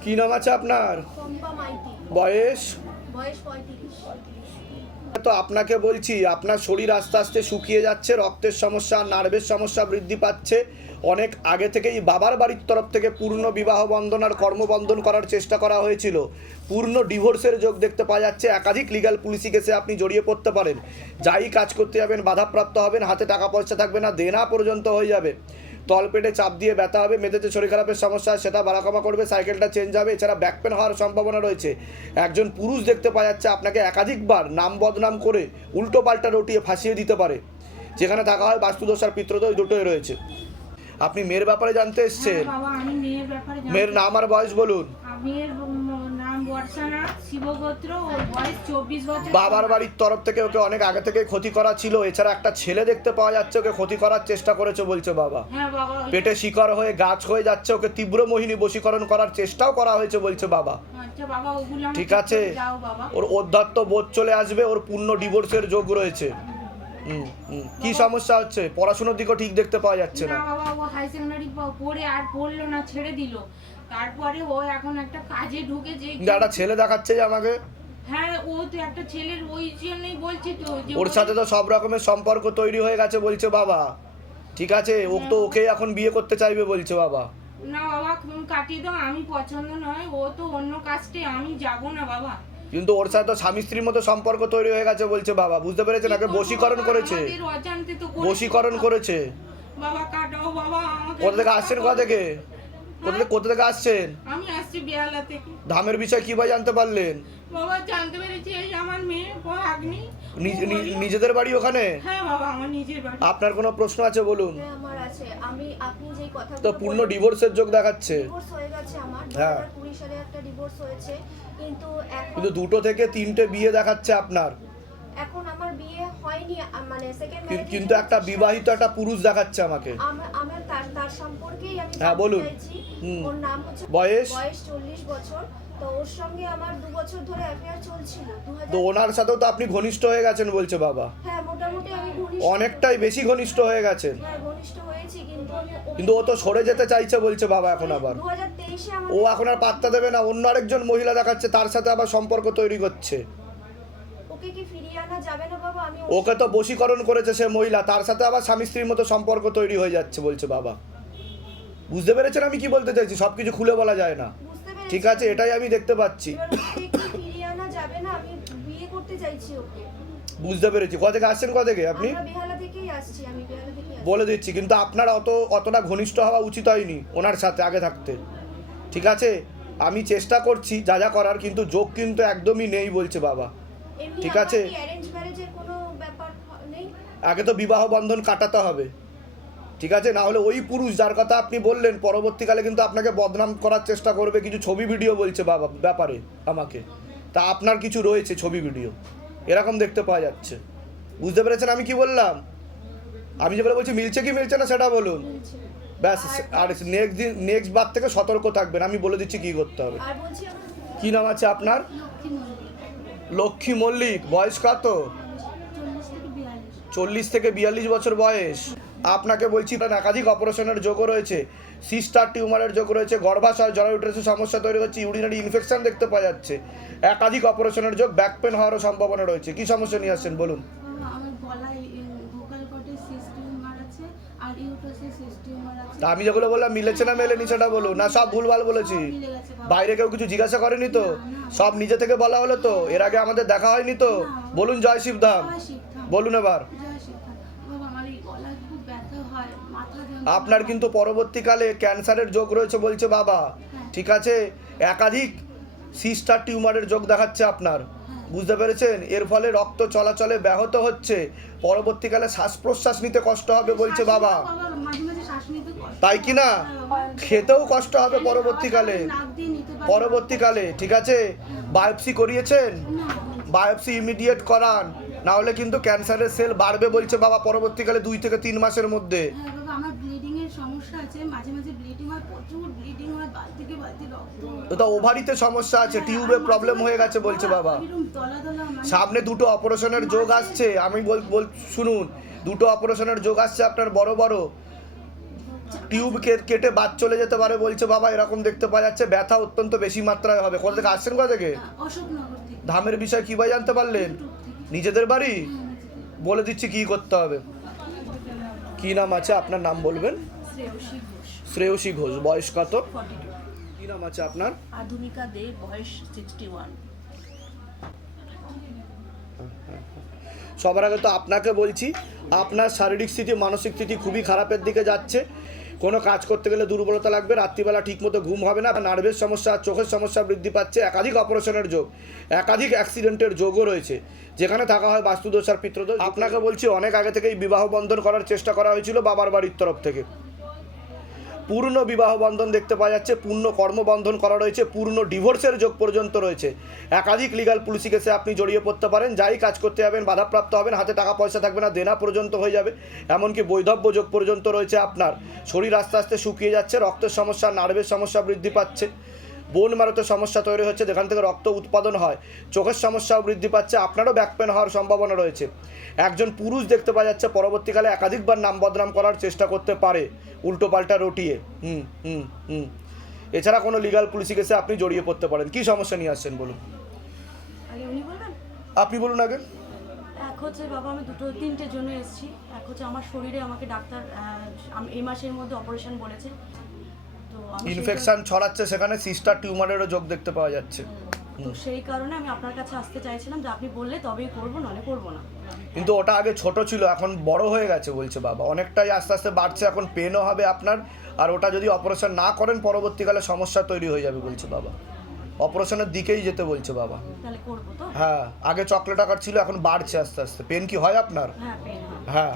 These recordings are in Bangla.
কি নাম আছে আপনার? বয়স? বয়স তো আপনাকে বলছি আপনার শরীর আস্তে আস্তে শুকিয়ে যাচ্ছে রক্তের সমস্যা নার্ভের সমস্যা বৃদ্ধি পাচ্ছে। অনেক আগে থেকেই বাবার বাড়ির তরফ থেকে পূর্ণ বিবাহ বন্ধন আর কর্মবন্ধন করার চেষ্টা করা হয়েছিল। পূর্ণ ডিভোর্সের যোগ দেখতে পাওয়া যাচ্ছে একাধিক লিগাল পুলিশি কেসে আপনি জড়িয়ে পড়তে পারেন। যাই কাজ করতে যাবেন বাধাপ্রাপ্ত হবেন হাতে টাকা পয়সা থাকবে না দেনা পর্যন্ত হয়ে যাবে। তলপেটে চাপ দিয়ে ব্যথা হবে মেঝেতে শরীর খারাপের সমস্যা সেটা বাড়াকমা করবে সাইকেলটা চেঞ্জ হবে এছাড়া ব্যাক পেন হওয়ার সম্ভাবনা রয়েছে। একজন পুরুষ দেখতে পাওয়া যাচ্ছে আপনাকে একাধিকবার নাম বদনাম করে উল্টো পাল্টা রটিয়ে ফাঁসিয়ে দিতে পারে। যেখানে থাকা হয় বাস্তুদোষ আর পিত্রদোষ দুটোই রয়েছে। আপনি মেয়ের ব্যাপারে জানতে এসছেন? হ্যাঁ মেয়ের নাম আর বয়স বলুন। মেয়ের উম, নাম বর্ষানা শিবগোত্র ওর বয়স চব্বিশ বছর বাবার বাড়ির তরফ থেকে ওকে অনেক আগে থেকে ক্ষতি করা ছিল। এছাড়া একটা ছেলে দেখতে পাওয়া যাচ্ছে ওকে ক্ষতি করার চেষ্টা করেছে বলছে বাবা। হ্যাঁ বাবা। ওই- পেটে শিকর হয়ে গাছ হয়ে যাচ্ছে ওকে তীব্র মোহিনী বশীকরণ করার চেষ্টাও করা হয়েছে বলছে বাবা। আচ্ছা বাবা ওগুলো আমাকে ঠিক আছে। করে যাও বাবা। ওর অধ্যাত্ম বোধ চলে আসবে ওর পূর্ণ ডিভোর্সের যোগ রয়েছে। হুম হুম। কি সমস্যা হচ্ছে? পড়াশোনার দিকও ঠিক দেখতে পাওয়া যাচ্ছে না। না বাবা ও হাই সেকেন্ডারি পড়ে আর পড়ল না ছেড়ে দিল। তারপরে ও এখন একটা কাজে ঢুকেছে কিন্তু একটা ছেলে দেখাচ্ছে যে আমাকে? হ্যাঁ ও তো একটা ছেলের ওই জন্যই বলছি তো যে ওর সাথে তো সব রকমের সম্পর্ক তৈরি হয়ে গেছে বলছে বাবা। ঠিক আছে? ও তো ওকে এখন বিয়ে করতে চাইবে বলছে বাবা। না বাবা কাটিয়ে দাও আমি পছন্দ নয় ও তো অন্য কাজটে আমি যাব না বাবা। কিন্তু ওর সাথে তো স্বামী স্ত্রীর মতো সম্পর্ক তৈরি হয়ে গেছে বলছে বাবা। বুঝতে পেরেছেন? আগে বশীকরণ করেছে। বশীকরণ করেছে। বাবা কাটাও বাবা কোথা থেকে আসছেন কোথা থেকে? কোথা থেকে কোথা থেকে আসছেন? আমি আসছি বেহালা থেকে। ধামের বিষয় কীভাবে জানতে পারলেন? বাবা জানতে পেরেছি এই আমার মেয়ে আগ্নি। নি- নিজেদের বাড়ি ওখানে? হ্যাঁ বাবা আমার নিজের বাড়ি। আপনার কোনো প্রশ্ন আছে বলুন? হ্যাঁ আমার আছে। আমি আপনি যেই কথা তো পূর্ণ ডিভোর্সের যোগ দেখাচ্ছে। ডিভোর্স হয়ে গেছে আমার। হ্যাঁ। হাজার কুড়ি সালে একটা ডিভোর্স হয়েছে। কিন্তু এখন কিন্তু দুটো থেকে তিনটে বিয়ে দেখাচ্ছে আপনার। এখন আমার হয়নি মানে সেকেন্ড কি- কিন্তু একটা বিবাহিত একটা পুরুষ দেখাচ্ছে আমাকে। আমার আমার তার তার সম্পর্কেই আমি হ্যাঁ, বলুন। ওর নাম হচ্ছে বয়স? বয়স চল্লিশ বছর। তো ওর সঙ্গে আমার দু বছর ধরে অ্যাফেয়ার চলছিল দু তো ওনার সাথেও তো আপনি ঘনিষ্ঠ হয়ে গেছেন বলছে বাবা। হ্যাঁ মোটামুটি আমি ঘনিষ্ঠ। অনেকটাই বেশি ঘনিষ্ঠ হয়ে গেছেন। হ্যাঁ ঘনিষ্ঠ হয়েছি কিন্তু ও- কিন্তু ও তো সরে যেতে চাইছে বলছে বাবা এখন আবার। 2023 এ ও এখন আর পাত্তা দেবে না অন্য আরেকজন মহিলা দেখাচ্ছে তার সাথে আবার সম্পর্ক তৈরি করছে। ওকে কি ফিরিয়ে আনা যাবে না আমি ওকে তো বশীকরণ করেছে সে মহিলা তার সাথে আবার স্বামী স্ত্রীর মতো সম্পর্ক তৈরি হয়ে যাচ্ছে বলছে বাবা। বুঝতে পেরেছেন আমি কি বলতে চাইছি? সব কিছু খুলে বলা যায় না। ঠিক আছে এটাই আমি দেখতে পাচ্ছি। বুঝতে পেরেছি। কোথা থেকে আসছেন কোথা থেকে আপনি বলে দিচ্ছি কিন্তু আপনার অত অতটা ঘনিষ্ঠ হওয়া উচিত হয়নি ওনার সাথে আগে থাকতে। ঠিক আছে? আমি চেষ্টা করছি যা যা করার কিন্তু যোগ কিন্তু একদমই নেই বলছে বাবা। ঠিক আছে। কি অ্যারেঞ্জ ম্যারেজের কোনো ব্যাপার হ- নেই আগে তো বিবাহ বন্ধন কাটাতে হবে। ঠিক আছে? না হলে ওই পুরুষ যার কথা আপনি বললেন পরবর্তীকালে কিন্তু আপনাকে বদনাম করার চেষ্টা করবে কিছু ছবি ভিডিও বলছে বাবা ব্যাপারে আমাকে। তা আপনার কিছু রয়েছে ছবি ভিডিও। এরকম দেখতে পাওয়া যাচ্ছে। বুঝতে পেরেছেন আমি কি বললাম? আমি যেগুলো বলছি মিলছে কি মিলছে না সেটা বলুন। ব্যাস আর নেক্সট দিন নেক্সট বার থেকে সতর্ক থাকবেন আমি বলে দিচ্ছি কি করতে হবে। কি নাম আছে আপনার? লক্ষ্মী মল্লিক বয়স কত? চল্লিশ থেকে বিয়াল্লিশ বছর বয়স। আপনাকে বলছি প্রায় একাধিক অপারেশনের যোগও রয়েছে। সিস্টার টিউমারের যোগ রয়েছে গর্ভাশয় জরায়ুটাসের সমস্যা তৈরি হচ্ছে ইউরিনারি ইনফেকশন দেখতে পাওয়া যাচ্ছে। একাধিক অপারেশনের যোগ ব্যাক পেন হওয়ারও সম্ভাবনা রয়েছে। কি সমস্যা নিয়ে আসছেন বলুন? আমি যেগুলো বললাম মিলেছে না মেলেনি সেটা বলুন। না সব ভুলভাল বলেছি। বাইরে কেউ কিছু জিজ্ঞাসা করেনি তো? সব নিজে থেকে বলা হলো তো? এর আগে আমাদের দেখা হয়নি তো? বলুন জয় শিবধাম। বলুন এবার। আপনার কিন্তু পরবর্তীকালে ক্যান্সারের যোগ রয়েছে বলছে বাবা। ঠিক আছে? একাধিক সিস্টার টিউমারের যোগ দেখাচ্ছে আপনার। বুঝতে পেরেছেন? এর ফলে রক্ত চলাচলে ব্যাহত হচ্ছে। পরবর্তীকালে শ্বাস প্রশ্বাস নিতে কষ্ট হবে বলছে বাবা। তাই কি না? খেতেও কষ্ট হবে পরবর্তীকালে। পরবর্তীকালে, ঠিক আছে? বায়োপসি করিয়েছেন? বায়োপসি ইমিডিয়েট করান। না হলে কিন্তু ক্যান্সারের সেল বাড়বে বলছে বাবা পরবর্তীকালে দুই থেকে তিন মাসের মধ্যে। হ্যাঁ আমার ব্লিডিং এর সমস্যা আছে মাঝে মাঝে ব্লিডিং হয় প্রচুর ব্লিডিং হয় বালতি থেকে বালতি রক্ত তো ওভারিতে সমস্যা আছে টিউবে প্রবলেম হয়ে গেছে বলছে বাবা মানে সামনে দুটো অপারেশনের যোগ আসছে আমি বল বল শুনুন দুটো অপারেশনের যোগ আসছে আপনার বড় বড়। টিউব কেটে বাদ চলে যেতে পারে বলছে বাবা এরকম দেখতে পাওয়া যাচ্ছে ব্যথা অত্যন্ত বেশি মাত্রায় হবে। কোথা থেকে আসছেন কোথা থেকে? ধামের বিষয় কী ভাই জানতে পারলেন? নিজেদের বাড়ি? বলে দিচ্ছি কি করতে হবে। কি নাম আছে? আপনার নাম বলবেন? শ্রেয়সী ঘোষ। বয়স কত? কি নাম আছে আপনার? আধুনিকা দে বয়স সিক্সটি ওয়ান সবার আগে তো আপনাকে বলছি আপনার শারীরিক স্থিতি মানসিক স্থিতি খুবই খারাপের দিকে যাচ্ছে। কোনো কাজ করতে গেলে দুর্বলতা লাগবে, রাত্রিবেলা ঠিকমতো ঘুম হবে না, নার্ভের সমস্যা, চোখের সমস্যা বৃদ্ধি পাচ্ছে, একাধিক অপারেশনের যোগ, একাধিক অ্যাক্সিডেন্টের যোগও রয়েছে, যেখানে থাকা হয় বাস্তুদোষ আর পিত্রদোষ আপনাকে বলছি, অনেক আগে থেকেই বিবাহ বন্ধন করার চেষ্টা করা হয়েছিল বাবার বাড়ির তরফ থেকে। পূর্ণ বিবাহ বন্ধন দেখতে পাওয়া যাচ্ছে, পূর্ণ কর্মবন্ধন করা রয়েছে, পূর্ণ ডিভোর্সের যোগ পর্যন্ত রয়েছে। একাধিক লিগাল পুলিশি কেসে আপনি জড়িয়ে পড়তে পারেন, যাই কাজ করতে যাবেন, বাধাপ্রাপ্ত হবেন, হাতে টাকা পয়সা থাকবে না, দেনা পর্যন্ত হয়ে যাবে, এমনকি বৈধব্য যোগ পর্যন্ত রয়েছে আপনার। শরীর আস্তে আস্তে শুকিয়ে যাচ্ছে, রক্তের সমস্যা, নার্ভের সমস্যা বৃদ্ধি পাচ্ছে। বোন মারতে সমস্যা তৈরি হচ্ছে যেখান থেকে রক্ত উৎপাদন হয়। চোখের সমস্যাও বৃদ্ধি পাচ্ছে আপনারও ব্যাক পেন হওয়ার সম্ভাবনা রয়েছে। একজন পুরুষ দেখতে পাওয়া যাচ্ছে পরবর্তীকালে একাধিকবার নাম বদনাম করার চেষ্টা করতে পারে উল্টো পাল্টা রটিয়ে। হুম হুম হুম। এছাড়া কোনো লিগাল পুলিশি কেসে আপনি জড়িয়ে পড়তে পারেন। কী সমস্যা নিয়ে আসছেন বলুন? আপনি বলুন আগে। এক হচ্ছে বাবা আমি দুটো তিনটের জন্য এসেছি। এক হচ্ছে আমার শরীরে আমাকে ডাক্তার এই মাসের মধ্যে অপারেশন বলেছে। ইনফেকশন ছড়াচ্ছে সেখানে সিস্টার টিউমারেরও যোগ দেখতে পাওয়া যাচ্ছে। তো সেই কারণে আমি আপনার কাছে আসতে চাইছিলাম যে আপনি বললে তবেই করব নাহলে করব না। কিন্তু ওটা আগে ছোট ছিল এখন বড় হয়ে গেছে বলছে বাবা। অনেকটাই আস্তে আস্তে বাড়ছে এখন পেনও হবে আপনার আর ওটা যদি অপারেশন না করেন পরবর্তীকালে সমস্যা তৈরি হয়ে যাবে বলছে বাবা। অপারেশনের দিকেই যেতে বলছে বাবা। তাহলে করব তো? হ্যাঁ আগে চকলেট আকার ছিল এখন বাড়ছে আস্তে আস্তে। পেন কি হয় আপনার? হ্যাঁ পেন হয়। হ্যাঁ।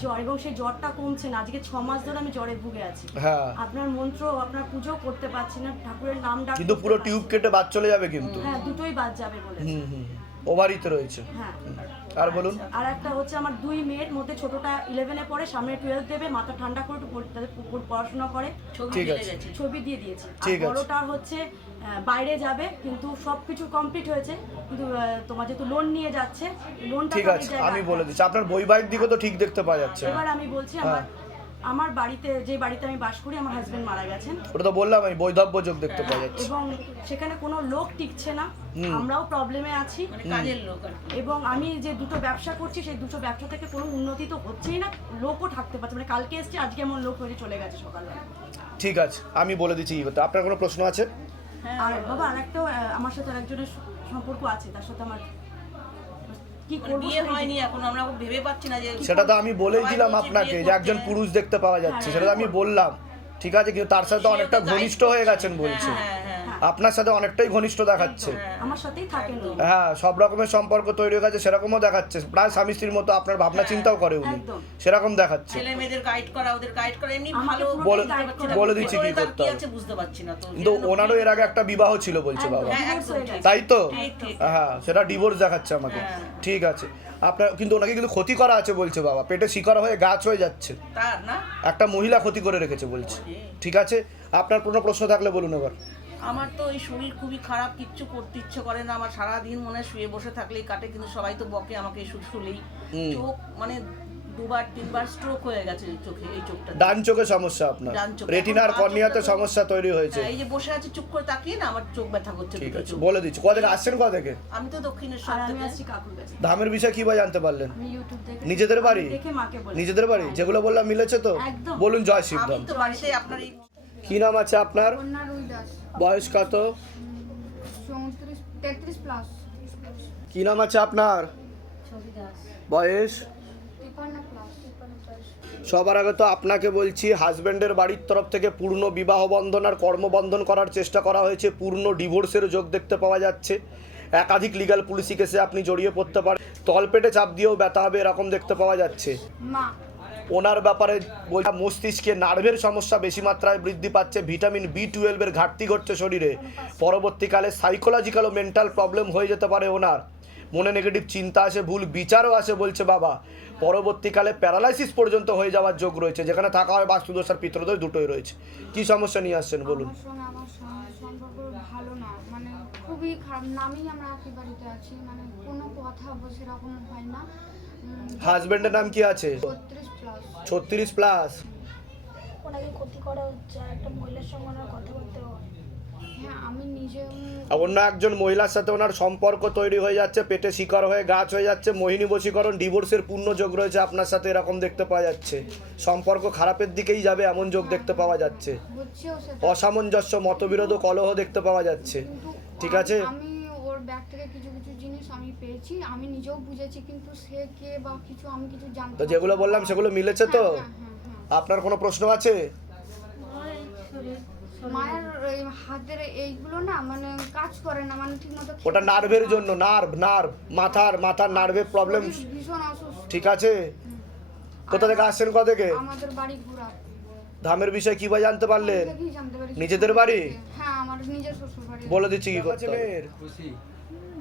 জ্বর এবং সেই জ্বরটা কমছে না। আজকে ছ মাস ধরে আমি জ্বরে ভুগে আছি। হ্যাঁ। আপনার মন্ত্র আপনার পুজো করতে পারছি না। ঠাকুরের নাম ডাক কিন্তু পুরো টিউব কেটে বাদ চলে যাবে কিন্তু। হ্যাঁ দুটোই বাদ যাবে বলে হুম হুম। ওভারিতে রয়েছে। হ্যাঁ। আর বলুন। আর একটা হচ্ছে আমার দুই মেয়ের মধ্যে ছোটটা ইলেভেনে পড়ে সামনে টুয়েলভ দেবে মাথা ঠান্ডা করে পড়াশোনা করে। ঠিক আছে। ছবি দিয়ে দিয়েছি। আর ঠিক আছে। বড়টার হচ্ছে আহ, বাইরে যাবে কিন্তু সব কিছু কমপ্লিট হয়েছে কিন্তু আহ, তোমার যেহেতু লোন নিয়ে যাচ্ছে লোনটা ঠিক আছে আমি বলে দিচ্ছি। আপনার বৈবাহিক দিকও তো ঠিক দেখতে পাওয়া যাচ্ছে এবার আমি বলছি আমার আমার বাড়িতে যে বাড়িতে আমি বাস করি আমার হাজবেন্ড মারা গেছেন। ওটা তো বললাম আমি বৈধব্য যোগ দেখতে পাওয়া যাচ্ছে। এবং সেখানে কোনো লোক টিকছে না। আমরাও প্রবলেমে আছি। কাজের লোক এবং আমি যে দুটো ব্যবসা করছি সেই দুটো ব্যবসা থেকে কোনো উন্নতি তো হচ্ছেই না লোকও থাকতে পারছে মানে কালকে এসছে আজকে এমন লোক হয়ে চলে গেছে সকালবেলা। ঠিক আছে আমি বলে দিচ্ছি আপনার কোনো প্রশ্ন আছে? আর বাবা আর একটাও আমার সাথে আরেকজনের সম্পর্ক আছে তার সাথে আমার সেটা তো আমি বলেই দিলাম আপনাকে যে একজন পুরুষ দেখতে পাওয়া যাচ্ছে সেটা তো আমি বললাম। ঠিক আছে কিন্তু তার সাথে অনেকটা ঘনিষ্ঠ হয়ে গেছেন বলছে। হ্যাঁ হ্যাঁ আপনার সাথে অনেকটাই ঘনিষ্ঠ দেখাচ্ছে। আমার সাথেই থাকেন উনি। হ্যাঁ সব রকমের সম্পর্ক তৈরি হয়ে গেছে সেরকমও দেখাচ্ছে। প্রায় স্বামী স্ত্রীর মতো আপনার ভাবনা চিন্তাও করে উনি। সেরকম দেখাচ্ছে। ছেলে মেয়েদের গাইড করা ওদের গাইড করা এমনি ভালো বলে- বলে দিচ্ছি কি করতে হবে। বুঝতে পারছি না তো। কিন্তু ওনারও এর আগে একটা বিবাহ ছিল বলছে বাবা। হ্যাঁ হয়ে। তাই তো। হ্যাঁ সেটা ডিভোর্স দেখাচ্ছে আমাকে। ঠিক আছে। আপনার কিন্তু ওনাকে কিন্তু ক্ষতি করা আছে বলছে বাবা। পেটে শিকার হয়ে গাছ হয়ে যাচ্ছে। তার না? একটা মহিলা ক্ষতি করে রেখেছে বলছে। ঠিক আছে? আপনার কোনো প্রশ্ন থাকলে বলুন এবার। আমার তো এই শরীর খুবই খারাপ কিচ্ছু করতে ইচ্ছে করে না। আমার সারাদিন মনে হয় শুয়ে বসে থাকলেই কাটে কিন্তু সবাই তো বকে আমাকে এই শুলেই। চোখ মানে দুবার তিনবার স্ট্রোক হয়ে গেছে চোখে এই চোখটা ডান চোখে সমস্যা আপনার? ডান চোখে। রেটিনার কর্নিয়াতে সমস্যা তৈরি হয়েছে। হ্যাঁ, এই যে বসে আছে চুপ করে তাকিয়ে না আমার চোখ ব্যথা করছে ঠিক আছে বলে দিচ্ছি। কোথা থেকে? আসছেন কোথা থেকে? আমি তো দক্ষিণের আর থেকে। আসছি কাকুর কাছে। ধামের বিষয়ে কি বা জানতে পারলেন? আমি ইউটিউব দেখে নিজেদের বাড়ি? দেখে মাকে বলি নিজেদের বাড়ি? যেগুলো বললাম মিলেছে তো? বলুন জয় শিব আমি ধাম। তো বাড়িতে আপনার এই কি নাম আছে আপনার? কন্যা রুই দাস বয়স কত? কি নাম আছে আপনার? বয়স? সবার আগে তো আপনাকে বলছি হাজব্যান্ডের বাড়ির তরফ থেকে পূর্ণ বিবাহ বন্ধন আর কর্মবন্ধন করার চেষ্টা করা হয়েছে। পূর্ণ ডিভোর্সের যোগ দেখতে পাওয়া যাচ্ছে। একাধিক লিগাল পুলিশি কেসে আপনি জড়িয়ে পড়তে পারেন। তলপেটে চাপ দিয়েও ব্যথা হবে এরকম দেখতে পাওয়া যাচ্ছে। মা। ওনার ব্যাপারে মস্তিষ্কে নার্ভের সমস্যা বেশি মাত্রায় বৃদ্ধি পাচ্ছে, ভিটামিন বি টুয়েলভের ঘাটতি ঘটছে শরীরে। পরবর্তীকালে সাইকোলজিক্যাল ও মেন্টাল প্রবলেম হয়ে যেতে পারে ওনার। মনে নেগেটিভ চিন্তা আসে, ভুল বিচারও আসে বলছে বাবা। পরবর্তীকালে প্যারালাইসিস পর্যন্ত হয়ে যাওয়ার যোগ রয়েছে, যেখানে থাকা হয় বাস্তুদোষ আর পিত্রদোষ দুটোই রয়েছে। কি সমস্যা নিয়ে আসছেন বলুন? মানে খুবই খারাপ, নামেই আমরা একই বাড়িতে আছি। মানে কোনো কথা সেরকম হয় না। হাজব্যান্ডের নাম কি আছে? ছত্রিশ প্লাস হয় অন্য একজন মহিলার সাথে ওনার সম্পর্ক তৈরি হয়ে যাচ্ছে পেটে শিকার হয়ে গাছ হয়ে যাচ্ছে মোহিনী বশীকরণ ডিভোর্সের পূর্ণ যোগ রয়েছে আপনার সাথে এরকম দেখতে পাওয়া যাচ্ছে। সম্পর্ক খারাপের দিকেই যাবে এমন যোগ দেখতে পাওয়া যাচ্ছে। অসামঞ্জস্য মতবিরোধ ও কলহ দেখতে পাওয়া যাচ্ছে। ঠিক আছে? আমি ওর ব্যাগ থেকে কিছু কিছু জিনিস আমি পেয়েছি আমি নিজেও বুঝেছি কিন্তু সে কে বা কিছু আমি কিছু জানতে তো যেগুলো বললাম সেগুলো মিলেছে তো? হ্যাঁ, হ্যাঁ, হ্যাঁ, আপনার কোনো প্রশ্ন আছে। মায়ের এই হাতের এইগুলো না মানে কাজ করে না মানে ঠিক মতো ওটা নার্ভের জন্য নার্ভ নার্ভ মাথার মাথার নার্ভের প্রবলেম ভীষণ অসুস্থ। ঠিক আছে? কোথা থেকে আসছেন কোথা থেকে? আমাদের বাড়ি ঘোরা ধামের বিষয়ে কি বা জানতে পারলেন নিজেদের বাড়ি? হ্যাঁ আমার নিজের শ্বশুর বাড়ি বলে দিচ্ছি কি করতে হবে। খুশি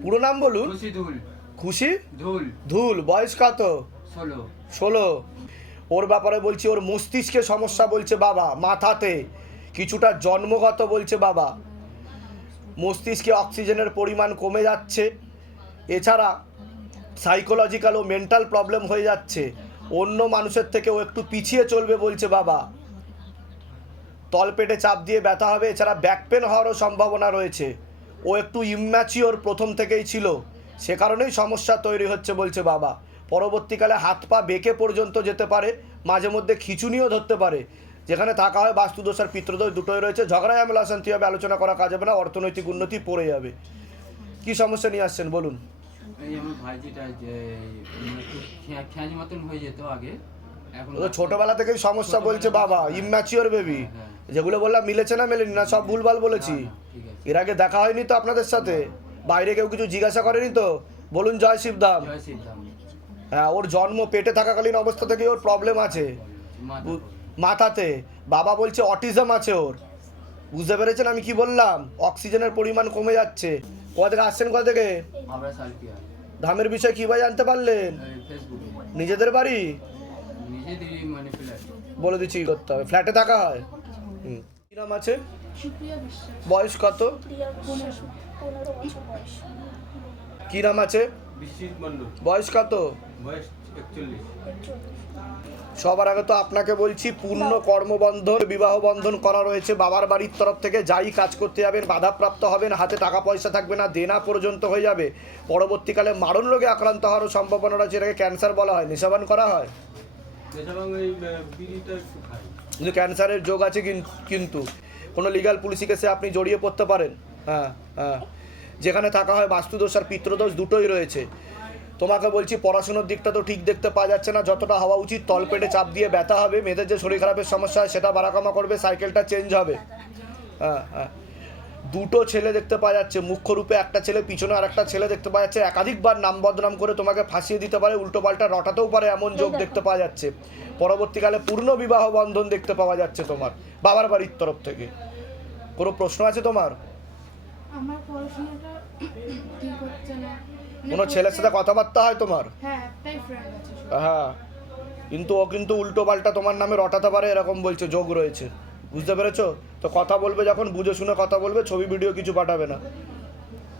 পুরো নাম বলুন। খুশি ধুল। খুশি? ধুল। ধুল। বয়স কত? ষোলো। ষোলো। ওর ব্যাপারে বলছি ওর মস্তিষ্কে সমস্যা বলছে বাবা মাথাতে। কিছুটা জন্মগত বলছে বাবা। মস্তিষ্কে অক্সিজেনের পরিমাণ কমে যাচ্ছে। এছাড়া সাইকোলজিক্যাল ও মেন্টাল প্রবলেম হয়ে যাচ্ছে। অন্য মানুষের থেকে ও একটু পিছিয়ে চলবে বলছে বাবা। তলপেটে চাপ দিয়ে ব্যথা হবে এছাড়া ব্যাক পেন হওয়ারও সম্ভাবনা রয়েছে। ও একটু ইম্যাচিওর প্রথম থেকেই ছিল। সে কারণেই সমস্যা তৈরি হচ্ছে বলছে বাবা। পরবর্তীকালে হাত পা বেঁকে পর্যন্ত যেতে পারে মাঝে মধ্যে খিচুনিও ধরতে পারে। যেখানে থাকা হয় বাস্তুদোষ আর পিত্রদোষ দুটোই রয়েছে। ঝগড়া ঝামেলা শান্তি হবে আলোচনা করা কাজ হবে না অর্থনৈতিক উন্নতি পড়ে যাবে। কি সমস্যা নিয়ে আসছেন বলুন। মানে হয়ে ছোটবেলা থেকেই সমস্যা বলছে বাবা ইম্যাচিওর বেবি হ্যাঁ। যেগুলো বললাম মিলেছে না মেলেনি না সব ভুলভাল বলেছি। এর আগে দেখা হয়নি তো আপনাদের সাথে? বাইরে কেউ কিছু জিজ্ঞাসা করেনি তো? বলুন জয় শিবধাম হ্যাঁ ওর জন্ম পেটে থাকাকালীন অবস্থা থেকে ওর প্রবলেম আছে। মাথাতে। বাবা বলছে অটিজম আছে ওর। বুঝতে পেরেছেন আমি কি বললাম? অক্সিজেনের পরিমাণ কমে যাচ্ছে। কোথা থেকে আসছেন কোথা থেকে? ধামের বিষয়ে কী বা জানতে পারলেন? নিজেদের বাড়ি? মানে বলে দিচ্ছি কি করতে হবে। ফ্ল্যাটে থাকা হয়? হুম। কী নাম আছে? বয়স কত? কী নাম আছে? বয়স কত? সবার আগে তো আপনাকে বলছি পূর্ণ কর্মবন্ধন বিবাহ বন্ধন করা রয়েছে বাবার বাড়ির তরফ থেকে। যাই কাজ করতে যাবেন বাধাপ্রাপ্ত হবেন হাতে টাকা পয়সা থাকবে না দেনা পর্যন্ত হয়ে যাবে। পরবর্তীকালে মারণ রোগে আক্রান্ত হওয়ারও সম্ভাবনা রয়েছে এটাকে ক্যান্সার বলা হয়। নেশাবান করা হয়? কিন্তু ক্যান্সারের যোগ আছে কিন- কিন্তু। কোনো লিগাল পুলিশি কেসে আপনি জড়িয়ে পড়তে পারেন। হ্যাঁ হ্যাঁ। যেখানে থাকা হয় বাস্তুদোষ আর পিত্রদোষ দুটোই রয়েছে। তোমাকে বলছি, পড়াশুনোর দিকটা তো ঠিক দেখতে পাওয়া যাচ্ছে না। যতটা হওয়া উচিত, তলপেটে চাপ দিয়ে ব্যথা হবে, মেয়েদের যে শরীর খারাপের সমস্যা হয়, সেটা বাড়াকামা করবে, সাইকেলটা চেঞ্জ হবে। হ্যাঁ হ্যাঁ। দুটো ছেলে দেখতে পাওয়া যাচ্ছে। মুখ্য রূপে একটা ছেলে পিছনে আর একটা ছেলে দেখতে পাওয়া যাচ্ছে। একাধিকবার নাম বদনাম করে তোমাকে ফাঁসিয়ে দিতে পারে। উল্টো পাল্টা রটাতেও পারে এমন যোগ দেখতে পাওয়া যাচ্ছে। পরবর্তীকালে পূর্ণ বিবাহ বন্ধন দেখতে পাওয়া যাচ্ছে তোমার। বাবার বাড়ির তরফ থেকে। কোনো প্রশ্ন আছে তোমার? আমার পড়াশোনাটা ঠিক হচ্ছে না। মানে কোনো ছেলের সাথে কথাবার্তা হয় তোমার? হ্যাঁ। হ্যাঁ। কিন্তু ও কিন্তু উল্টো পাল্টা তোমার নামে রটাতে পারে এরকম বলছে যোগ রয়েছে। বুঝতে পেরেছ? তো কথা বলবে যখন বুঝে শুনে কথা বলবে ছবি ভিডিও কিছু পাঠাবে না।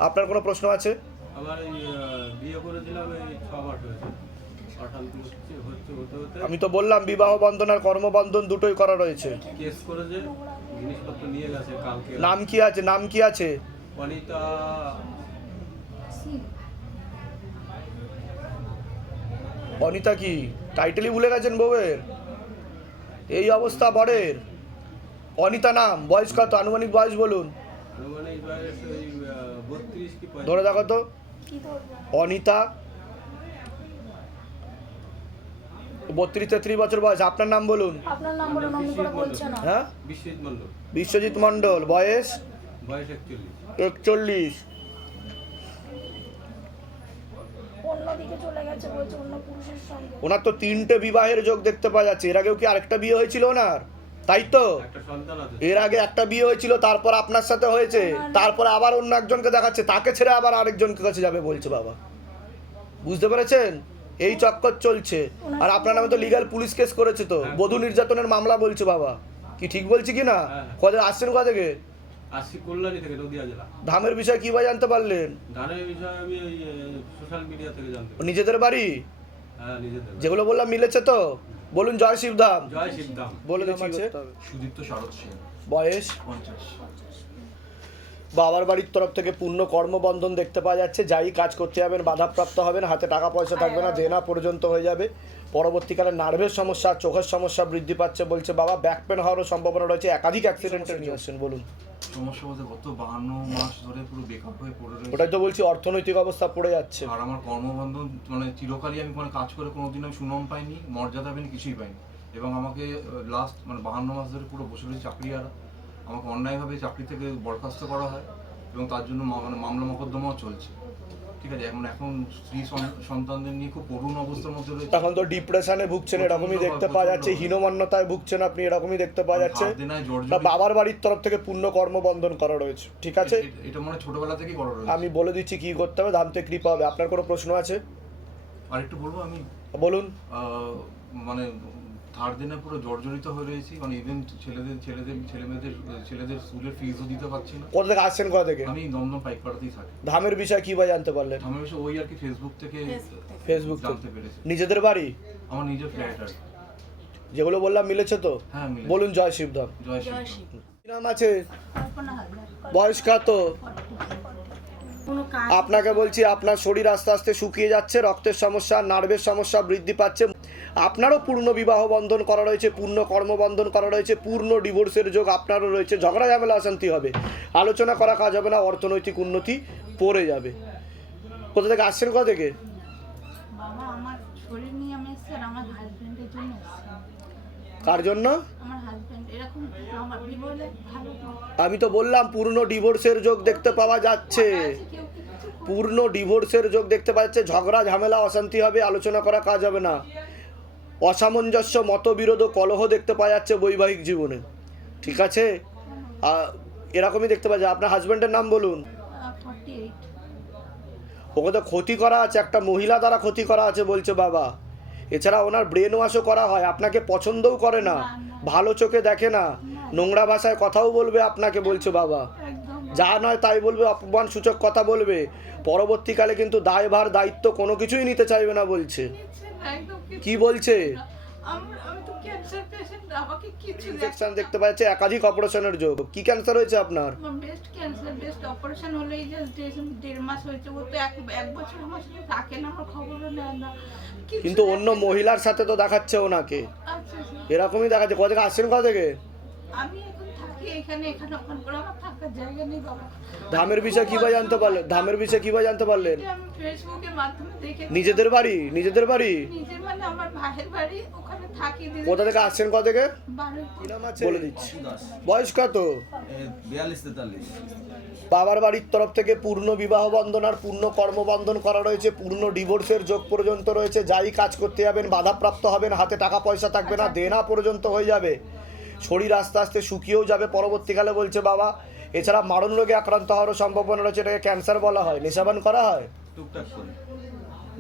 আপনার কোনো প্রশ্ন আছে? আমি তো বললাম বিবাহ বন্ধন আর কর্মবন্ধন দুটোই করা রয়েছে। নাম কি আছে? নাম কি আছে? অনিতা অনিতা কি? টাইটেলই ভুলে গেছেন বউয়ের? এই অবস্থা বরের। অনিতা নাম বয়স কত? আনুমানিক বয়স বলুন। ধরে দেখো তো অনিতা। বত্রিশ তেত্রিশ বছর বয়স। আপনার নাম বলুন। আপনার নাম বলে নন্দ করে বলছে না। হ্যাঁ? বিশ্বজিৎ মণ্ডল। বিশ্বজিৎ মণ্ডল। বয়স? বয়স একচল্লিশ। একচল্লিশ। অন্যদিকে চলে গেছে বলছে অন্য পুরুষের সঙ্গে। ওনার তো তিনটে বিবাহের যোগ দেখতে পাওয়া যাচ্ছে। এর আগেও কি আরেকটা বিয়ে হয়েছিল ওনার? তাই তো? একটা সন্তান আছে। এর আগে একটা বিয়ে হয়েছিল তারপর আপনার সাথে হয়েছে তারপর আবার অন্য একজনকে দেখাচ্ছে তাকে ছেড়ে আবার আরেকজনকে কাছে যাবে বলছে বাবা। বুঝতে পেরেছেন? এই চক্কর চলছে। আর আপনার নামে তো লিগাল পুলিশ কেস করেছে তো। বধূ নির্যাতনের মামলা বলছে বাবা। কি ঠিক বলছি কি না? হ্যাঁ। কদের আসছেন কোথা থেকে? আসছি কল্যাণী থেকে নদিয়া জেলা। ধামের বিষয়ে কি বা জানতে পারলেন? ধানের বিষয়ে আমি সোশ্যাল মিডিয়া থেকে জানতে নিজেদের বাড়ি? হ্যাঁ নিজেদের যেগুলো বললাম মিলেছে তো? বলুন জয় শিবধাম। জয় শিবধাম। বলে আছে। সুদীপ্ত শরৎ সেন। বয়স? পঞ্চাশ। বাবার বাড়ির তরফ থেকে পূর্ণ কর্মবন্ধন দেখতে পাওয়া যাচ্ছে। যাই কাজ করতে যাবেন বাধাপ্রাপ্ত হবেন হাতে টাকা পয়সা থাকবে না দেনা পর্যন্ত হয়ে যাবে। পরবর্তীকালে নার্ভের সমস্যা চোখের সমস্যা বৃদ্ধি পাচ্ছে বলছে বাবা। ব্যাক পেন হওয়ারও সম্ভাবনা রয়েছে। একাধিক অ্যাক্সিডেন্টের নিয়ে আসছেন বলুন। সমস্যা বলতে গত বাহান্ন মাস ধরে পুরো বেকআপ হয়ে পড়ে রয়েছে। ওটাই তো বলছি অর্থনৈতিক অবস্থা পড়ে যাচ্ছে। আর আমার কর্মবন্ধন মানে চিরকালই আমি মানে কাজ করে কোনোদিন আমি সুনাম পাইনি মর্যাদা পাইনি কিছুই পাইনি। এবং আমাকে লাস্ট মানে বাহান্ন মাস ধরে পুরো বসে রয়েছে চাকরি আর আমাকে অন্যায়ভাবে চাকরি থেকে বরখাস্ত করা হয় এবং তার জন্য মানে মামলা মোকদ্দমাও চলছে। ঠিক আছে এখন এখন স্ত্রী সন্তানদের নিয়ে খুব করুণ অবস্থার মধ্যে রয়েছে। তখন তো ডিপ্রেশনে ভুগছেন এরকমই দেখতে পাওয়া যাচ্ছে হীনমান্যতায় ভুগছেন আপনি এরকমই দেখতে পাওয়া যাচ্ছে। বাবার বাড়ির তরফ থেকে পূর্ণ কর্মবন্ধন করা রয়েছে ঠিক আছে? এটা মানে ছোটবেলা থেকেই করা রয়েছে। আমি বলে দিচ্ছি কি করতে হবে ধামতে কৃপা হবে। আপনার কোনো প্রশ্ন আছে? আর একটু বলব আমি বলুন। মানে ধার দিনে পুরো জর্জরিত হয়ে রয়েছি মানে ইভেন ছেলেদের ছেলেদের ছেলে মেয়েদের ছেলেদের স্কুলের ফিজও দিতে পারছি না। কোথা থেকে আসছেন কোথা থেকে? আমি দমদম পাইকপাড়াতেই থাকি। ধামের বিষয় কি বা জানতে পারলেন? আমি অবশ্য ওই আর কি ফেসবুক থেকে ফেসবুক জানতে থেকে। পেরেছি। নিজেদের বাড়ি? আমার নিজের ফ্ল্যাট আর যেগুলো বললাম মিলেছে তো? হ্যাঁ বলুন জয় শিবধাম জয় শিব নাম আছে? বয়স কত? আপনাকে বলছি আপনার শরীর আস্তে আস্তে শুকিয়ে যাচ্ছে রক্তের সমস্যা নার্ভের সমস্যা বৃদ্ধি পাচ্ছে। আপনারও পূর্ণ বিবাহ বন্ধন করা রয়েছে পূর্ণ কর্মবন্ধন করা রয়েছে পূর্ণ ডিভোর্সের যোগ আপনারও রয়েছে। ঝগড়া ঝামেলা অশান্তি হবে। আলোচনা করা কাজ হবে না অর্থনৈতিক উন্নতি পড়ে যাবে। কোথা থেকে আসছেন কোথা থেকে? কার জন্য? আমি তো বললাম পূর্ণ ডিভোর্সের যোগ দেখতে পাওয়া যাচ্ছে। পূর্ণ ডিভোর্সের যোগ দেখতে পাওয়া যাচ্ছে। ঝগড়া ঝামেলা অশান্তি হবে আলোচনা করা কাজ হবে না। অসামঞ্জস্য মতবিরোধ ও কলহ দেখতে পাওয়া যাচ্ছে বৈবাহিক জীবনে। ঠিক আছে? এরকমই দেখতে পাওয়া যায়। আপনার হাজব্যান্ডের নাম বলুন। ওকে তো ক্ষতি করা আছে একটা মহিলা দ্বারা ক্ষতি করা আছে বলছে বাবা। এছাড়া ওনার ব্রেন ওয়াশও করা হয় আপনাকে পছন্দও করে না। ভালো চোখে দেখে না। নোংরা ভাষায় কথাও বলবে আপনাকে বলছে বাবা। যা নয় তাই বলবে অপমান সূচক কথা বলবে। পরবর্তীকালে কিন্তু দায়ভার দায়িত্ব কোনো কিছুই নিতে চাইবে না বলছে। কি বলছে? ইনফেকশন দেখতে পাচ্ছে একাধিক অপারেশনের যোগ। কি ক্যান্সার হয়েছে আপনার? বেস্ট ক্যান্সার বেস্ট অপারেশন হলেই জাস্ট দেড় মাস হয়েছে। ও তো এক এক বছর আমার সাথে থাকে না আমার খবরও নেয় না। কিন্তু অন্য মহিলার সাথে তো দেখাচ্ছে ওনাকে। আচ্ছা আচ্ছা। এরকমই দেখাচ্ছে। কোথা থেকে আসছেন কোথা থেকে? আমি এখন থাকি এখানে এখানে ওখানে করে আমার থাকার জায়গা নেই বাবা। ধামের বিষয়ে কি জানতে পারলেন ধামের বিষয়ে কি জানতে পারলেন এটা আমি ফেসবুকের মাধ্যমে দেখে নিজেদের বাড়ি? নিজেদের বাড়ি? নিজের মানে আমার ভাইয়ের বাড়ি ওখানে থাকি দিদি। কোথা থেকে আসছেন কোথা থেকে? বলে দিচ্ছি। বয়স কত? বাবার বাড়ির তরফ থেকে পূর্ণ বিবাহ বন্ধন আর পূর্ণ কর্মবন্ধন করা রয়েছে। পূর্ণ ডিভোর্সের যোগ পর্যন্ত রয়েছে। যাই কাজ করতে যাবেন বাধাপ্রাপ্ত হবেন হাতে টাকা পয়সা থাকবে না দেনা পর্যন্ত হয়ে যাবে। শরীর আস্তে আস্তে শুকিয়েও যাবে পরবর্তীকালে বলছে বাবা। এছাড়া মারণ রোগে আক্রান্ত হওয়ারও সম্ভাবনা রয়েছে এটাকে ক্যান্সার বলা হয়। নেশাবান করা হয়? টুকটাক করে।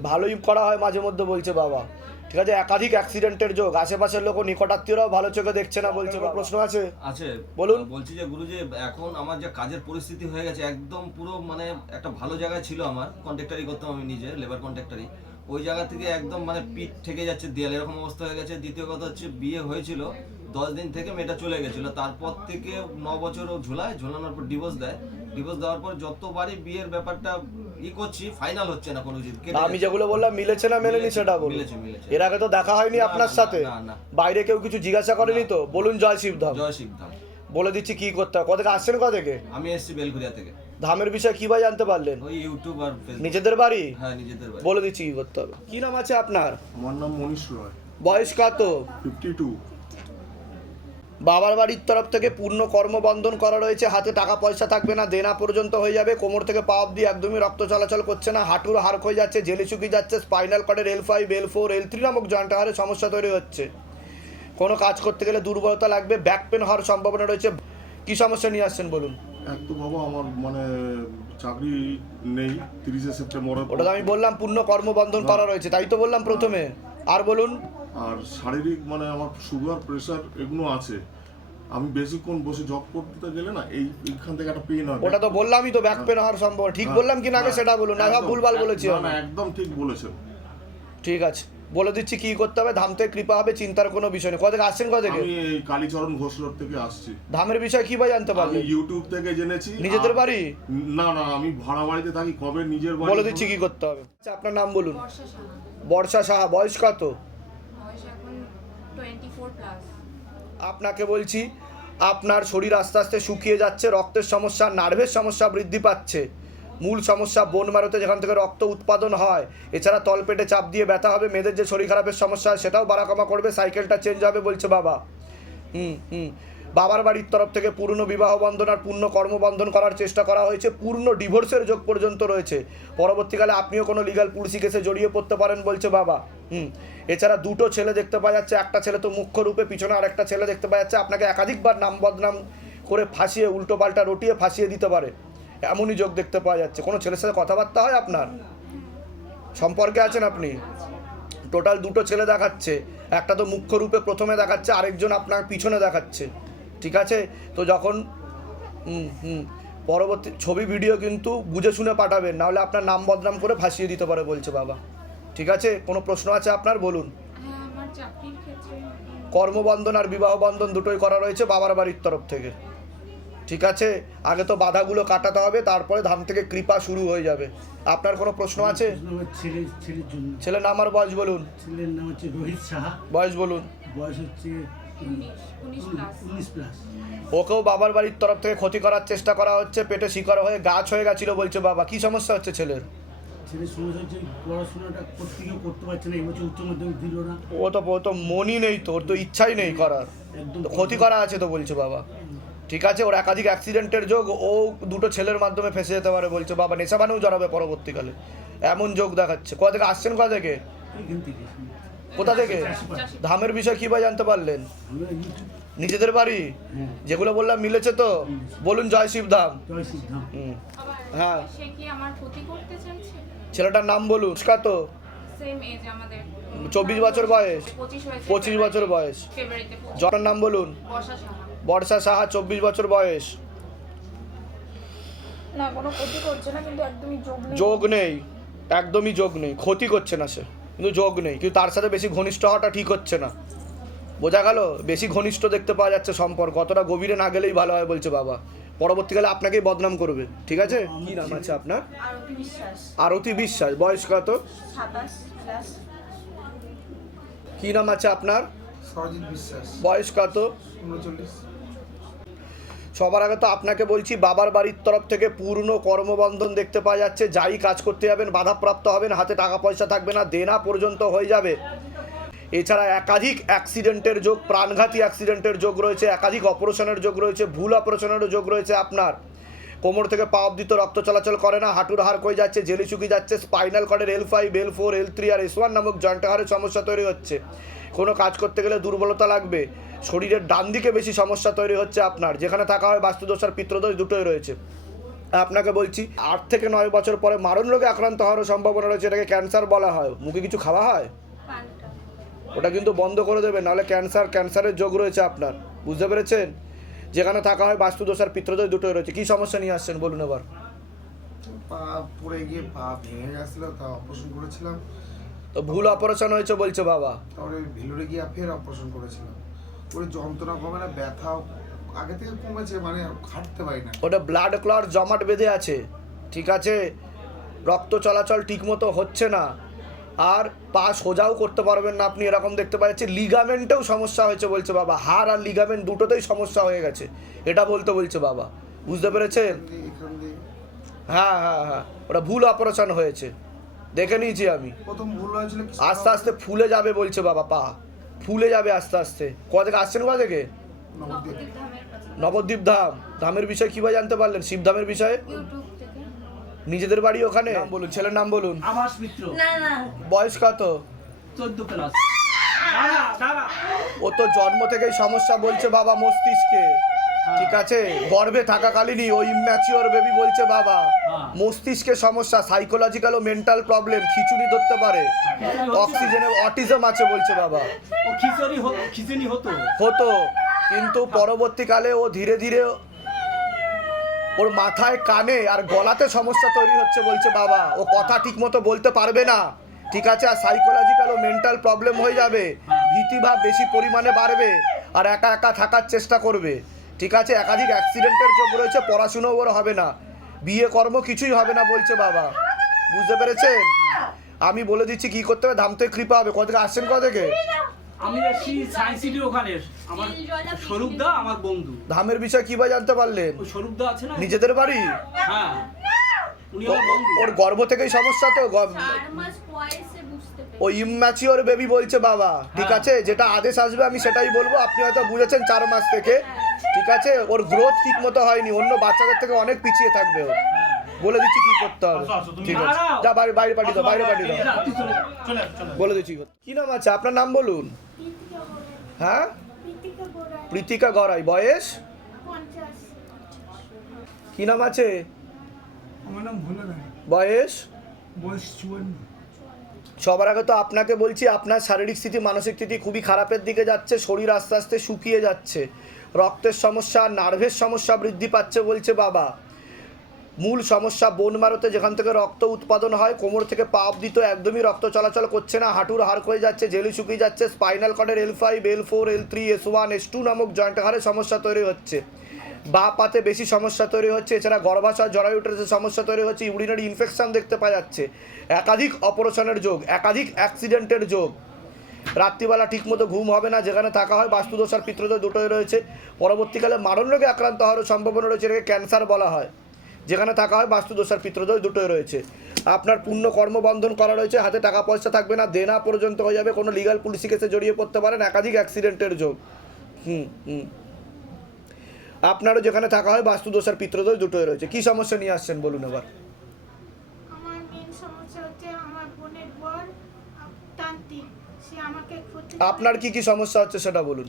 ভালোই করা হয় মাঝে মধ্যে বলছে বাবা। ঠিক আছে একাধিক অ্যাক্সিডেন্টের যোগ। আশেপাশের লোক নিকটাত্মীয়রাও ভালো চোখে দেখছে না বলছে। প্রশ্ন আছে? আছে। বলুন। বলছি যে গুরুজি এখন আমার যে কাজের পরিস্থিতি হয়ে গেছে একদম পুরো মানে একটা ভালো জায়গায় ছিল আমার। কন্ট্রাক্টারি করতাম আমি নিজে লেবার কন্ট্রাক্টারি ওই জায়গা থেকে একদম মানে পিঠ থেকে যাচ্ছে দেয়াল এরকম অবস্থা হয়ে গেছে। দ্বিতীয় কথা হচ্ছে বিয়ে হয়েছিল। দশ দিন থেকে মেয়েটা চলে গেছিল। তারপর থেকে ন বছর ও ঝোলায় ঝোলানোর পর ডিভোর্স দেয়। ডিভোর্স দেওয়ার পর যতবারই বিয়ের ব্যাপারটা ই করছি ফাইনাল হচ্ছে না কোনো কিছু আমি যেগুলো বললাম মিলেছে না মেলেনি সেটা বলুন। মিলেছে, মিলেছে। এর আগে তো দেখা হয়নি আপনার সাথে। না, না। বাইরে কেউ কিছু জিজ্ঞাসা করেনি তো? বলুন জয় শিবধাম। জয় শিবধাম। বলে দিচ্ছি কি করতে হবে। কোথা থেকে আসছেন কোথা থেকে আমি এসেছি বেলঘুরিয়া থেকে। ধামের বিষয়ে কি ভাই জানতে পারলেন? ওই ইউটিউব আর ফেসবুক নিজেদের বাড়ি? হ্যাঁ নিজেদের বাড়ি। বলে দিচ্ছি কি করতে হবে। কি নাম আছে আপনার? আমার নাম মনীষ রয়। বয়স কত? ফিফটি টু বাবার বাড়ির তরফ থেকে পূর্ণ কর্মবন্ধন করা রয়েছে। হাতে টাকা পয়সা থাকবে না দেনা পর্যন্ত হয়ে যাবে। কোমর থেকে পা অব্দি একদমই রক্ত চলাচল করছে না। হাঁটুর হাড় হয়ে যাচ্ছে জেলে শুকিয়ে যাচ্ছে। Spinal কর্ডের L five L four L three নামক জয়েন্ট হাড়ের সমস্যা তৈরি হচ্ছে। কোনো কাজ করতে গেলে দুর্বলতা লাগবে। ব্যাক পেন হওয়ার সম্ভাবনা রয়েছে। কি সমস্যা নিয়ে আসছেন বলুন? এক তো বাবা আমার মানে চাকরি নেই তিরিশে ওটা আমি বললাম পূর্ণ কর্মবন্ধন করা রয়েছে। তাই তো বললাম প্রথমে। আর বলুন? আর শারীরিক মানে আমার সুগার প্রেশার এগুলো আছে। আমি বেশিক্ষণ বসে জব করতে গেলে না এই এইখান থেকে একটা পেন হয় ওটা তো বললামই তো ব্যাক পেন হওয়ার সম্ভব। ঠিক বললাম কি না আগে সেটা বলুন না ভুলভাল বলেছি না আমি। একদম ঠিক বলেছেন। ঠিক আছে বলে দিচ্ছি কি করতে হবে ধাম থেকে কৃপা হবে চিন্তার কোনো বিষয় নেই। কোথা থেকে আসছেন কোথা থেকে আমি এই কালীচরণ ঘোষলর থেকে আসছি। ধামের বিষয় কি ভাই জানতে আমি ইউটিউব থেকে জেনেছি নিজেদের বাড়ি? না না আমি ভাড়া বাড়িতে থাকি কবে নিজের বাড়ি? বলে দিচ্ছি কি করতে হবে। আচ্ছা, আপনার নাম বলুন। বর্ষা সাহা। বর্ষা সাহা বয়স কত? বয়স এখন টোয়েন্টি ফোর প্লাস আপনাকে বলছি আপনার শরীর আস্তে আস্তে শুকিয়ে যাচ্ছে, রক্তের সমস্যা, নার্ভের সমস্যা বৃদ্ধি পাচ্ছে। মূল সমস্যা বোন মারোতে যেখান থেকে রক্ত উৎপাদন হয়, এছাড়া তলপেটে চাপ দিয়ে ব্যথা হবে, মেয়েদের যে শরীর খারাপের সমস্যা সেটাও বাড়াকমা করবে সাইকেলটা চেঞ্জ হবে বলছে বাবা। হুম হুম। বাবার বাড়ির তরফ থেকে পূর্ণ বিবাহ বন্ধন আর পূর্ণ কর্মবন্ধন করার চেষ্টা করা হয়েছে। পূর্ণ ডিভোর্সের যোগ পর্যন্ত রয়েছে। পরবর্তীকালে আপনিও কোনো লিগাল পুলিশি কেসে জড়িয়ে পড়তে পারেন বলছে বাবা। হুম। এছাড়া দুটো ছেলে দেখতে পাওয়া যাচ্ছে। একটা ছেলে তো মুখ্য রূপে, পিছনে আরেকটা ছেলে দেখতে পাওয়া যাচ্ছে। আপনাকে একাধিকবার নাম বদনাম করে ফাঁসিয়ে উল্টো পাল্টা রটিয়ে ফাঁসিয়ে দিতে পারে। এমনই যোগ দেখতে পাওয়া যাচ্ছে। কোনো ছেলের সাথে কথাবার্তা হয় আপনার? সম্পর্কে আছেন আপনি? টোটাল দুটো ছেলে দেখাচ্ছে। একটা তো মুখ্য রূপে প্রথমে দেখাচ্ছে, আরেকজন আপনার পিছনে দেখাচ্ছে। ঠিক আছে? তো যখন হুম হুম পরবর্তী ছবি ভিডিও কিন্তু বুঝে শুনে পাঠাবেন নাহলে আপনার নাম বদনাম করে ভাসিয়ে দিতে পারে বলছে বাবা। ঠিক আছে? কোনো প্রশ্ন আছে আপনার? বলুন। হ্যাঁ কর্মবন্ধন আর বিবাহ বন্ধন দুটোই করা রয়েছে বাবার বাড়ির তরফ থেকে। ঠিক আছে? আগে তো বাধাগুলো কাটাতে হবে তারপরে ধাম থেকে কৃপা শুরু হয়ে যাবে। আপনার কোনো প্রশ্ন আছে? ছেলের নাম আর বয়স বলুন। ছেলের নাম হচ্ছে রোহিত সাহা। বয়স বলুন। বয়স হচ্ছে ওকেও বাবার বাড়ির তরফ থেকে ক্ষতি করার চেষ্টা করা হচ্ছে পেটে শিকার হয়ে গাছ হয়ে গেছিল বলছে বাবা। কি সমস্যা হচ্ছে ছেলের? ছেলের সমস্যা হচ্ছে পড়াশোনাটা করতে গিয়েও করতে পারছে না এবছর উচ্চ মাধ্যমিক দিল না। ও তো ও তো মনই নেই তো ওর তো ইচ্ছাই নেই করার। একদম ক্ষতি করা আছে তো বলছে বাবা। ঠিক আছে ওর একাধিক অ্যাক্সিডেন্টের যোগ ও দুটো ছেলের মাধ্যমে ফেসে যেতে পারে বলছে বাবা। নেশাবানেও জড়াবে পরবর্তীকালে। এমন যোগ দেখাচ্ছে। কোথা থেকে আসছেন কোথা থেকে? কোথা থেকে? ধামের বিষয় কী বা জানতে পারলেন? নিজেদের বাড়ি? যেগুলো বললাম মিলেছে তো? বলুন জয় শিব ধাম। জয় সিদ্ধাম হুম। আবার হ্যাঁ। ছেলেটার নাম বলুন সেম চব্বিশ বছর বয়স। পঁচিশ বছর বয়স। জটার নাম বলুন? বর্ষা সাহা চব্বিশ বছর বয়স। যোগ নেই। একদমই যোগ নেই। ক্ষতি করছে না সে। কিন্তু যোগ নেই কিন্তু তার সাথে বেশি ঘনিষ্ঠ হওয়াটা ঠিক হচ্ছে না। বোঝা গেল? বেশি ঘনিষ্ঠ দেখতে পাওয়া যাচ্ছে সম্পর্ক অতটা গভীরে না গেলেই ভালো হয় বলছে বাবা। পরবর্তীকালে আপনাকেই বদনাম করবে ঠিক আছে? কি নাম আছে আপনার? আরতি বিশ্বাস। আরতি বিশ্বাস বয়স কত? কি নাম আছে আপনার? বয়স কত? উনচল্লিশ। সবার আগে তো আপনাকে বলছি, বাবার বাড়ির তরফ থেকে পূর্ণ কর্মবন্ধন দেখতে পাওয়া যাচ্ছে। যাই কাজ করতে যাবেন, বাধাপ্রাপ্ত হবেন, হাতে টাকা পয়সা থাকবে না, দেনা পর্যন্ত হয়ে যাবে। এছাড়া একাধিক অ্যাক্সিডেন্টের যোগ, প্রাণঘাতী অ্যাক্সিডেন্টের যোগ রয়েছে, একাধিক অপারেশনের যোগ রয়েছে, ভুল অপারেশনেরও যোগ রয়েছে আপনার। কোমর থেকে পা অব্দি তো রক্ত চলাচল করে না, হাঁটুর হাড় কয়ে যাচ্ছে, জেলি শুকিয়ে যাচ্ছে spinal কর্ডের L five L four L three আর এস ওয়ান নামক জয়েন্ট হাড়ের সমস্যা তৈরি হচ্ছে। কোনো কাজ করতে গেলে দুর্বলতা লাগবে। শরীরের ডান দিকে বেশি সমস্যা তৈরি হচ্ছে আপনার। যেখানে থাকা হয় বাস্তুদোষ আর পিত্রদোষ দুটোই রয়েছে। আপনাকে বলছি, আট থেকে নয় বছর পরে মারণ রোগে আক্রান্ত হওয়ারও সম্ভাবনা রয়েছে, এটাকে ক্যান্সার বলা হয়। মুখে কিছু খাওয়া হয়? ওটা কিন্তু বন্ধ করে দেবেন নাহলে ক্যান্সার, ক্যান্সারের যোগ রয়েছে আপনার। বুঝতে পেরেছেন? যেখানে থাকা হয় বাস্তুদোষ আর পিত্রদোষ দুটোই রয়েছে। কী সমস্যা নিয়ে আসছেন বলুন এবার? পা পড়ে গিয়ে পা ভেঙে তা অপারেশন করেছিলাম। তো ভুল অপারেশন হয়েছে বলছে বাবা। তারপরে ভেলোরে গিয়ে ফের অপারেশন করেছিলাম। ওই যন্ত্রণা কমে না ব্যথাও আগে থেকে কমেছে মানে হাঁটতে পারি না। ওটা ব্লাড ক্লট জমাট বেঁধে আছে ঠিক আছে? রক্ত চলাচল ঠিকমতো হচ্ছে না। আর পা সোজাও করতে পারবেন না আপনি এরকম দেখতে পাচ্ছি। লিগামেন্টেও সমস্যা হয়েছে বলছে বাবা। হাড় আর লিগামেন্ট দুটোতেই সমস্যা হয়ে গেছে। এটা বলতে বলছে বাবা। বুঝতে পেরেছেন? হ্যাঁ হ্যাঁ হ্যাঁ। ওটা ভুল অপারেশন হয়েছে। দেখে নিয়েছি আমি। প্রথম ভুল হয়েছিল আস্তে আস্তে ফুলে যাবে বলছে বাবা পা। ফুলে যাবে আস্তে আস্তে। কোথা থেকে আসছেন কোথা থেকে? নবদ্বীপ। ধামের ধাম। ধামের বিষয়ে কীভাবে জানতে পারলেন? শিবধামের বিষয়ে? নিজেদের বাড়ি ওখানে? বলুন ছেলের নাম বলুন। আবাস মিত্র। বয়স কত? চোদ্দ প্লাস। ও তো জন্ম থেকেই সমস্যা বলছে বাবা মস্তিষ্কে। ঠিক আছে? গর্ভে থাকাকালীনই ও ইম্যাচিওর বেবি বলছে বাবা। হ্যাঁ। মস্তিষ্কে সমস্যা সাইকোলজিক্যাল ও মেন্টাল প্রবলেম খিচুড়ি ধরতে পারে। অক্সিজেনে অটিজম আছে বলছে বাবা। ও খিচুড়ি হতো খিচুড়ি হতো? হতো। কিন্তু পরবর্তীকালে ও ধীরে ধীরে ওর মাথায় কানে আর গলাতে সমস্যা তৈরি হচ্ছে বলছে বাবা। ও কথা ঠিক মতো বলতে পারবে না। ঠিক আছে? আর সাইকোলজিক্যাল ও মেন্টাল প্রবলেম হয়ে যাবে। ভীতিভাব বেশি পরিমাণে বাড়বে। আর একা একা থাকার চেষ্টা করবে। ঠিক আছে একাধিক অ্যাক্সিডেন্টের যোগ রয়েছে পড়াশুনো ওর হবে না। বিয়ে কর্ম কিছুই হবে না বলছে বাবা। বুঝতে পেরেছেন? আমি বলে দিচ্ছি কি করতে হবে? ধাম থেকে কৃপা হবে। কোথা থেকে আসছেন কোথা থেকে? আমি এসছি সায়েন্স সিটির ওখানে। আমার স্বরূপদা আমার বন্ধু। ধামের বিষয় কীভাবে জানতে পারলেন? ওই স্বরূপদা আছে না? নিজেদের বাড়ি? হ্যাঁ। উনি আমার বন্ধু। ওর গর্ভ থেকেই সমস্যা তো ও ইম্যাচিওর বেবি বলছে বাবা। ঠিক হ্যাঁ। আছে যেটা আদেশ আসবে আমি সেটাই বলব। আপনি হয়তো বুঝেছেন চার মাস থেকে। ঠিক আছে? ওর গ্রোথ ঠিক মতো হয়নি অন্য বাচ্চাদের থেকে অনেক পিছিয়ে থাকবে ও। বলে দিচ্ছি কি করতে হবে। ঠিক আছে। যা বাইরে বাইরে পাঠিয়ে দাও বাইরে পাঠিয়ে দাও। বলে দিচ্ছি কি নাম আছে? আপনার নাম বলুন। হ্যাঁ? প্রীতিকা গড়াই। বয়স? কি নাম আছে? আমার নাম বয়স? বয়স চুয়ান্ন। সবার আগে তো আপনাকে বলছি আপনার শারীরিক স্থিতি মানসিক স্থিতি খুবই খারাপের দিকে যাচ্ছে শরীর আস্তে আস্তে শুকিয়ে যাচ্ছে। রক্তের সমস্যা, নার্ভের সমস্যা বৃদ্ধি পাচ্ছে বলছে বাবা। মূল সমস্যা বোন মারোতে যেখান থেকে রক্ত উৎপাদন হয়, কোমর থেকে পা অব্দি তো একদমই রক্ত চলাচল করছে না। হাঁটুর হাড় হয়ে যাচ্ছে, জেলি শুকিয়ে যাচ্ছে spinal কর্ডের L five L four L three S one S two নামক জয়েন্ট হাড়ে সমস্যা তৈরি হচ্ছে। বা পাতে বেশি সমস্যা তৈরি হচ্ছে, এছাড়া গর্ভাশয় জরায়ুটের সমস্যা তৈরি হচ্ছে ইউরিনারি ইনফেকশন দেখতে পাওয়া যাচ্ছে। একাধিক অপারেশনের যোগ, একাধিক অ্যাক্সিডেন্টের যোগ। রাত্রিবেলা ঠিকমতো ঘুম হবে না, যেখানে থাকা হয় বাস্তুদোষ আর পিত্রদোষ দুটোই রয়েছে। পরবর্তীকালে মারণ রোগে আক্রান্ত হওয়ার সম্ভাবনা রয়েছে, এটাকে ক্যান্সার বলা হয়। যেখানে থাকা হয় বাস্তুদোষ আর পিত্রদোষ দুটোই রয়েছে। আপনার পূর্ণ কর্মবন্ধন করা রয়েছে, হাতে টাকা পয়সা থাকবে না, দেনা পর্যন্ত হয়ে যাবে, কোনো লিগাল পুলিশি কেসে জড়িয়ে পড়তে পারেন, একাধিক অ্যাক্সিডেন্টের যোগ। হুম হুম। আপনারও যেখানে থাকা হয় বাস্তুদোষ আর পিত্রদোষ দুটোই রয়েছে। কী সমস্যা নিয়ে আসছেন বলুন এবার আমার মেন সমস্যা হচ্ছে আমার বোনের বর তান্ত্রিক সে আমাকে ক্ষতি আপনার কি কি সমস্যা হচ্ছে সেটা বলুন।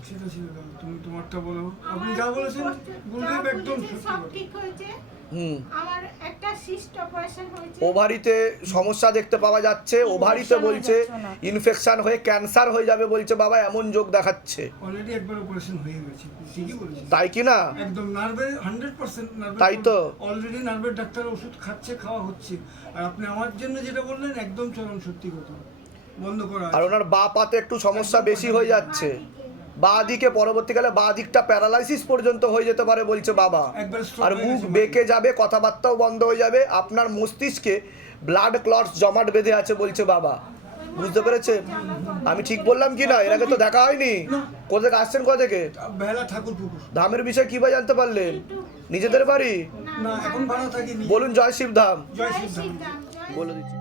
তুমি তোমারটা বলো। আপনি যা বলেছেন গুরুদেব একদম সব ঠিক হয়েছে? হুম। আমার একটা সিস্ট অপারেশন হয়েছে। ওভারিতে সমস্যা দেখতে পাওয়া যাচ্ছে ওভারিতে বলছে ইনফেকশন হয়ে ক্যান্সার হয়ে যাবে বলছে বাবা এমন যোগ দেখাচ্ছে। অলরেডি একবার অপারেশন হয়ে গেছে ঠিকই বলেছেন। তাই কি না? একদম পার্সেন্ট নার্ভের তাই তো। অলরেডি নার্ভের ডাক্তার ওষুধ খাচ্ছে খাওয়া হচ্ছে। আর আপনি আমার জন্য যেটা বললেন একদম চরম সত্যি কথা। আর ওনার বা পাতে একটু সমস্যা বেশি হয়ে যাচ্ছে। বা দিকে পরবর্তীকালে বা দিকটা প্যারালাইসিস পর্যন্ত হয়ে যেতে পারে বলছে বাবা। আর মুখ বেঁকে। যাবে কথাবার্তাও বন্ধ হয়ে যাবে আপনার মস্তিষ্কে ব্লাড ক্লটস জমাট বেঁধে আছে বলছে বাবা। বুঝতে পেরেছে? আমি ঠিক বললাম কি না? এর আগে তো দেখা হয়নি। কোথা থেকে আসছেন কোথা থেকে? ধামের বিষয়ে কীভাবে জানতে পারলেন? নিজেদের বাড়ি? না এখন ভাড়া থাকি বলুন জয় শিব ধাম বলে দিচ্ছি।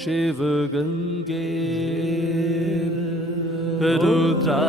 शिव गङ्गे रुद्रा